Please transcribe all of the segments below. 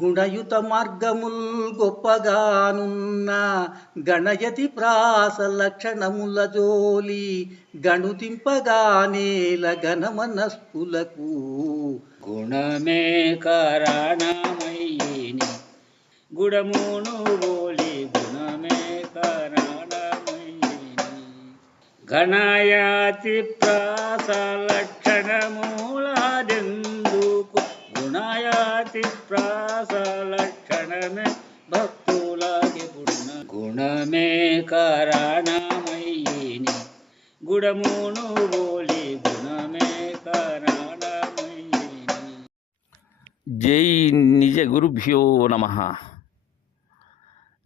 గుణయుత మార్గముల్ గొప్పగానున్న గణయతి ప్రాస లక్షణముల జోలి గణుతింపగానేల ఘనమనస్కులకు గుణమే కారణమయ్యేని గుణమును బోలి గుణమే కారణమయ్యేని ఘనయాతి ప్రాస లక్షణములదెందుకు గుణయాతి ప్రాస లక్షణమే భక్తులకి పుడిన గుణమే కారణమయ్యేని గుణమును బోలి గుణమే కారణమయ్యేని. జై నిజ గురుభ్యో నమ.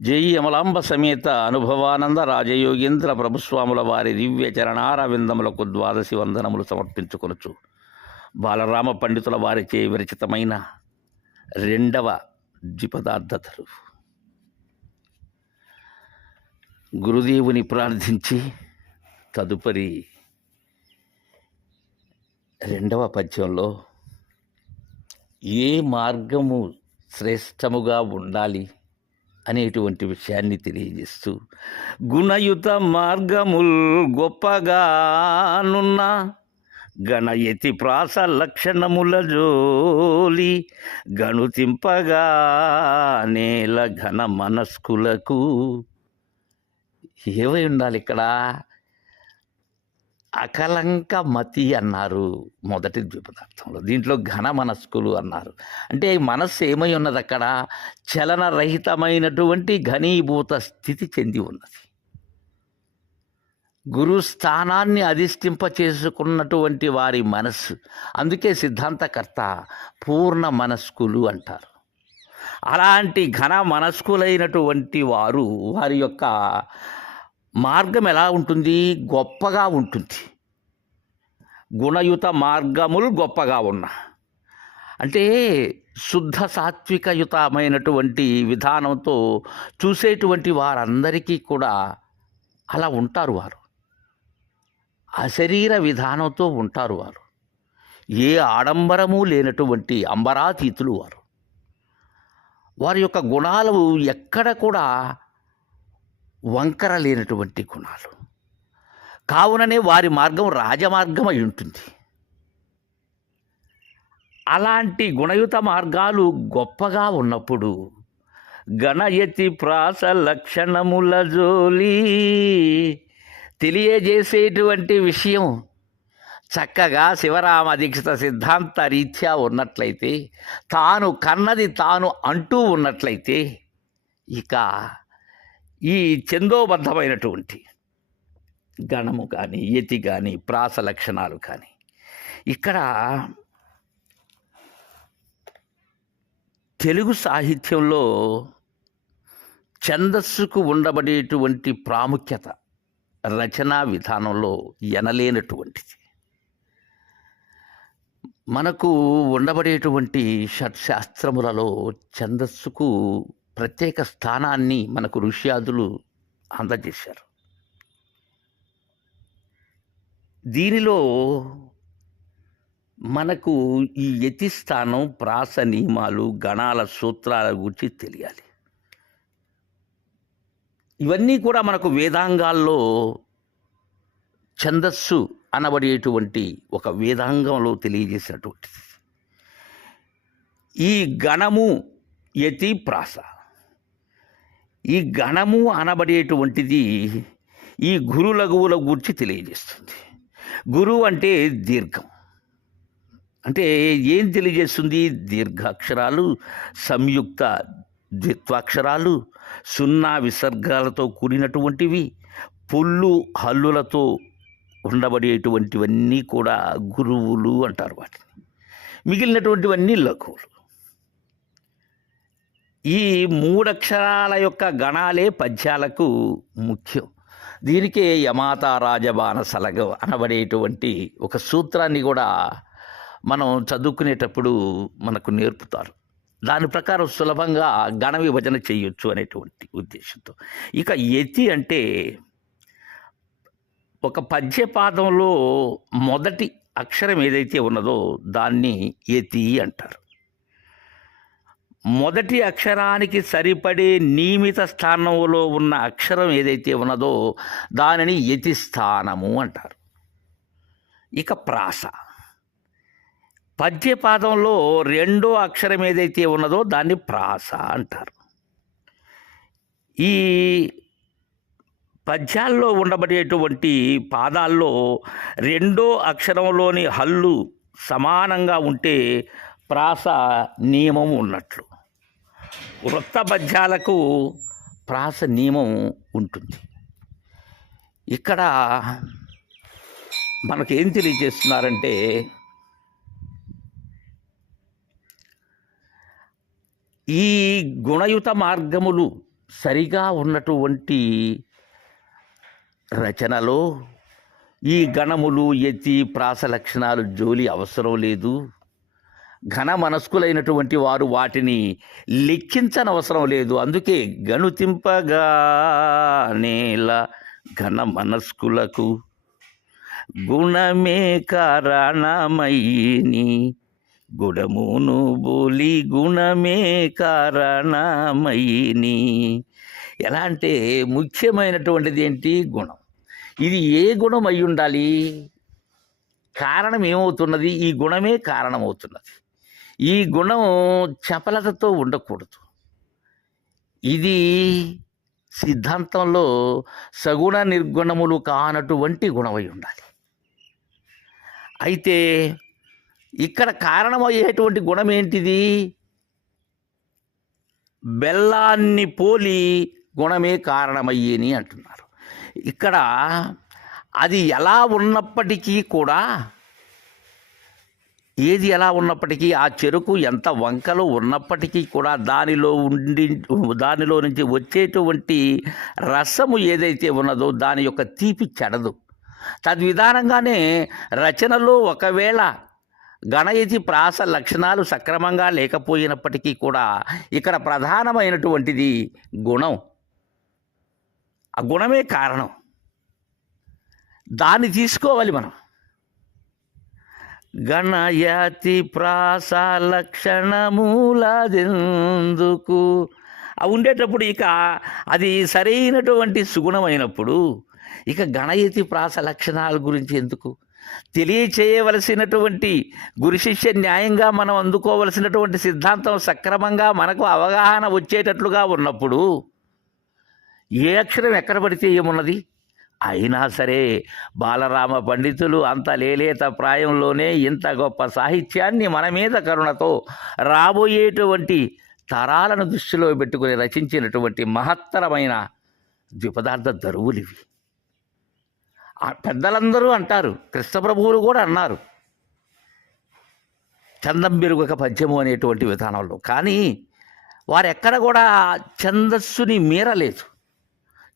జై అమలాంబ సమేత అనుభవానంద రాజయోగేంద్ర ప్రభుస్వాముల వారి దివ్య చరణారవిందములకు ద్వాదశి వందనములు సమర్పించుకొనొచ్చు. బాలరామ పండితుల వారిచే విరచితమైన రెండవ ద్విపదార్థతలు. గురుదేవుని ప్రార్థించి తదుపరి రెండవ పద్యంలో ఏ మార్గము శ్రేష్టముగా ఉండాలి అనేటువంటి విషయాన్ని తెలియజేస్తూ, గుణయుత మార్గముల్ గొప్పగానున్న గణయతి ప్రాస లక్షణముల జోలి గణుతింపగా నేల ఘన మనస్కులకు ఏవై ఉండాలి ఇక్కడ? అకలంక మతి అన్నారు మొదటి ద్విపదార్థంలో. దీంట్లో ఘన మనస్కులు అన్నారు. అంటే మనస్సు ఏమై ఉన్నది అక్కడ? చలనరహితమైనటువంటి ఘనీభూత స్థితి చెంది ఉన్నది. గురు స్థానాన్ని అధిష్ఠింప చేసుకున్నటువంటి వారి మనస్సు. అందుకే సిద్ధాంతకర్త పూర్ణ మనస్కులు అంటారు. అలాంటి ఘన మనస్కులైనటువంటి వారు వారి యొక్క మార్గం ఎలా ఉంటుంది? గొప్పగా ఉంటుంది. గుణయుత మార్గములు గొప్పగా ఉన్న అంటే శుద్ధ సాత్వికయుతమైనటువంటి విధానంతో చూసేటువంటి వారందరికీ కూడా అలా ఉంటారు. వారు అశరీర విధానంతో ఉంటారు. వారు ఏ ఆడంబరము లేనటువంటి అంబరాతీతులు వారు. వారి యొక్క గుణాలు ఎక్కడ కూడా వంకర లేనటువంటి గుణాలు కావుననే వారి మార్గం రాజమార్గం అయి ఉంటుంది. అలాంటి గుణయుత మార్గాలు గొప్పగా ఉన్నప్పుడు గణయతి ప్రాస లక్షణముల జోలి తెలియజేసేటువంటి విషయం చక్కగా శివరామ దీక్షిత సిద్ధాంత రీత్యా ఉన్నట్లయితే, తాను కన్నది తాను అంటూ ఉన్నట్లయితే, ఇక ఈ ఛందోబద్ధమైనటువంటి గణము కానీ యతి కానీ ప్రాస లక్షణాలు కానీ ఇక్కడ తెలుగు సాహిత్యంలో ఛందస్సుకు ఉండబడేటువంటి ప్రాముఖ్యత రచనా విధానంలో ఎనలేనటువంటిది. మనకు ఉండబడేటువంటి షట్శాస్త్రములలో ఛందస్సుకు ప్రత్యేక స్థానాన్ని మనకు ఋష్యాదులు అందజేశారు. దీనిలో మనకు ఈ యతి స్థానం, ప్రాస నియమాలు, గణాల సూత్రాల గురించి తెలియాలి. ఇవన్నీ కూడా మనకు వేదాంగాల్లో ఛందస్సు అనబడేటువంటి ఒక వేదాంగంలో తెలియజేసినటువంటిది. ఈ గణము, యతి, ప్రాస, ఈ గణము అనబడేటువంటిది ఈ గురు లఘువుల గురించి తెలియజేస్తుంది. గురువు అంటే దీర్ఘం. అంటే ఏం తెలియజేస్తుంది? దీర్ఘాక్షరాలు, సంయుక్త ద్విత్వాక్షరాలు, సున్నా విసర్గాలతో కూడినటువంటివి, పుల్లు హల్లులతో ఉండబడేటువంటివన్నీ కూడా గురువులు అంటారు. వాటిని మిగిలినటువంటివన్నీ లఘువులు. ఈ మూడక్షరాల యొక్క గణాలే పద్యాలకు ముఖ్యం. దీనికే యమాత రాజబాణ సలగ అనబడేటువంటి ఒక సూత్రాన్ని కూడా మనం చదువుకునేటప్పుడు మనకు నేర్పుతారు. దాని ప్రకారం సులభంగా గణ విభజన చేయొచ్చు అనేటువంటి ఉద్దేశంతో. ఇక యతి అంటే ఒక పద్యపాదంలో మొదటి అక్షరం ఏదైతే ఉన్నదో దాన్ని యతి అంటారు. మొదటి అక్షరానికి సరిపడే నియమిత స్థానంలో ఉన్న అక్షరం ఏదైతే ఉన్నదో దానిని యతి స్థానము అంటారు. ఇక ప్రాస, పద్యపాదంలో రెండో అక్షరం ఏదైతే ఉన్నదో దాన్ని ప్రాస అంటారు. ఈ పద్యాల్లో ఉండబడేటువంటి పాదాల్లో రెండో అక్షరంలోని హల్లు సమానంగా ఉంటే ప్రాస నియమం ఉన్నట్లు. వృత్త పద్యాలకు ప్రాస నియమం ఉంటుంది. ఇక్కడ మనకేం తెలియజేస్తున్నారంటే, ఈ గుణయుత మార్గములు సరిగా ఉన్నటువంటి రచనలో ఈ గణములు యతి ప్రాస లక్షణాలు జోలి అవసరం లేదు. ఘన మనస్కులైనటువంటి వారు వాటిని లెక్కించనవసరం లేదు. అందుకే గణుతింపగా నేల ఘన మనస్కులకు గుణమే కారణమయ్యిని, గుణమును బోలి గుణమే కారణమయ్యిని. ఎలా అంటే ముఖ్యమైనటువంటిది ఏంటి? గుణం. ఇది ఏ గుణం అయి ఉండాలి? కారణం ఏమవుతున్నది? ఈ గుణమే కారణమవుతున్నది. ఈ గుణం చపలతతో ఉండకూడదు. ఇది సిద్ధాంతంలో సగుణ నిర్గుణములు కానటువంటి గుణమై ఉండాలి. అయితే ఇక్కడ కారణమయ్యేటువంటి గుణం ఏంటిది? బెల్లాన్ని పోలి గుణమే కారణమయ్యేని అంటున్నారు. ఇక్కడ అది ఎలా ఉన్నప్పటికీ కూడా, ఏది ఎలా ఉన్నప్పటికీ, ఆ చెరుకు ఎంత వంకలో ఉన్నప్పటికీ కూడా దానిలో నుంచి వచ్చేటువంటి రసము ఏదైతే ఉన్నదో దాని యొక్క తీపి చెడదు. తద్విధానంగానే రచనలో ఒకవేళ గణయతి ప్రాస లక్షణాలు సక్రమంగా లేకపోయినప్పటికీ కూడా ఇక్కడ ప్రధానమైనటువంటిది గుణం. ఆ గుణమే కారణం. దాన్ని తీసుకోవాలి మనం. గణయతి ప్రాస లక్షణమూలదెందుకు ఉండేటప్పుడు ఇక అది సరైనటువంటి సుగుణమైనప్పుడు ఇక గణయతి ప్రాస లక్షణాల గురించి ఎందుకు? తెలియచేయవలసినటువంటి గురు శిష్య న్యాయంగా మనం అందుకోవలసినటువంటి సిద్ధాంతం సక్రమంగా మనకు అవగాహన వచ్చేటట్లుగా ఉన్నప్పుడు ఏ అక్షరం ఎక్కడ పడితే ఏమున్నది? అయినా సరే బాలరామ పండితులు అంత లేలేత ప్రాయంలోనే ఇంత గొప్ప సాహిత్యాన్ని మన మీద కరుణతో రాబోయేటువంటి తరాలను దృష్టిలో పెట్టుకుని రచించినటువంటి మహత్తరమైన ద్విపదార్థ దరువులు ఇవి. పెద్దలందరూ అంటారు, కృష్ణప్రభువులు కూడా అన్నారు చందం బిరుగక పద్యము అనేటువంటి విధానంలో. కానీ వారెక్కడ కూడా ఛందస్సుని మీరలేదు.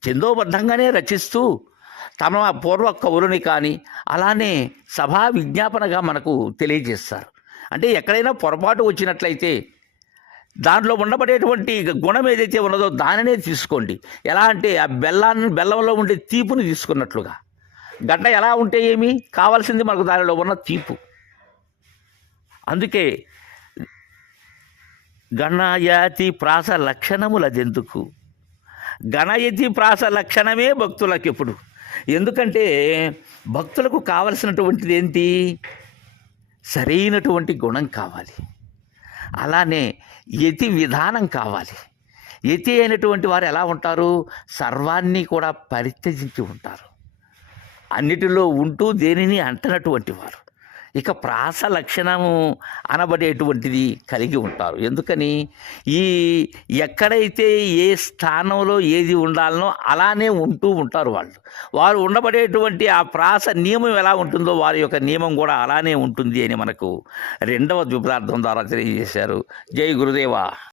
ఛందోబద్ధంగానే రచిస్తూ తమ పూర్వ కవులని కానీ అలానే సభా విజ్ఞాపనగా మనకు తెలియజేస్తారు. అంటే ఎక్కడైనా పొరపాటు వచ్చినట్లయితే దాంట్లో ఉండబడేటువంటి గుణం ఏదైతే ఉన్నదో దానినే తీసుకోండి. ఎలా అంటే ఆ బెల్లంలో ఉండే తీపుని తీసుకున్నట్లుగా. గడ్డ ఎలా ఉంటే ఏమి, కావాల్సింది మనకు దానిలో ఉన్న తీపు. అందుకే గణయతి ప్రాస లక్షణములదెందుకు? గణయతి ప్రాస లక్షణమే భక్తులకు ఎప్పుడు. ఎందుకంటే భక్తులకు కావలసినటువంటిది ఏంటి? సరైనటువంటి గుణం కావాలి. అలానే యతి విధానం కావాలి. యతి అయినటువంటి వారు ఎలా ఉంటారు? సర్వాన్ని కూడా పరిత్యజించి ఉంటారు. అన్నిటిలో ఉంటూ దేనిని అంటనటువంటి వారు. ఇక ప్రాస లక్షణము అనబడేటువంటిది కలిగి ఉంటారు. ఎందుకని? ఈ ఎక్కడైతే ఏ స్థానంలో ఏది ఉండాలనో అలానే ఉంటూ ఉంటారు వారు ఉండబడేటువంటి ఆ ప్రాస నియమం ఎలా ఉంటుందో వారి యొక్క నియమం కూడా అలానే ఉంటుంది అని మనకు రెండవ ద్విపదార్థం ద్వారా తెలియజేశారు. జై గురుదేవా.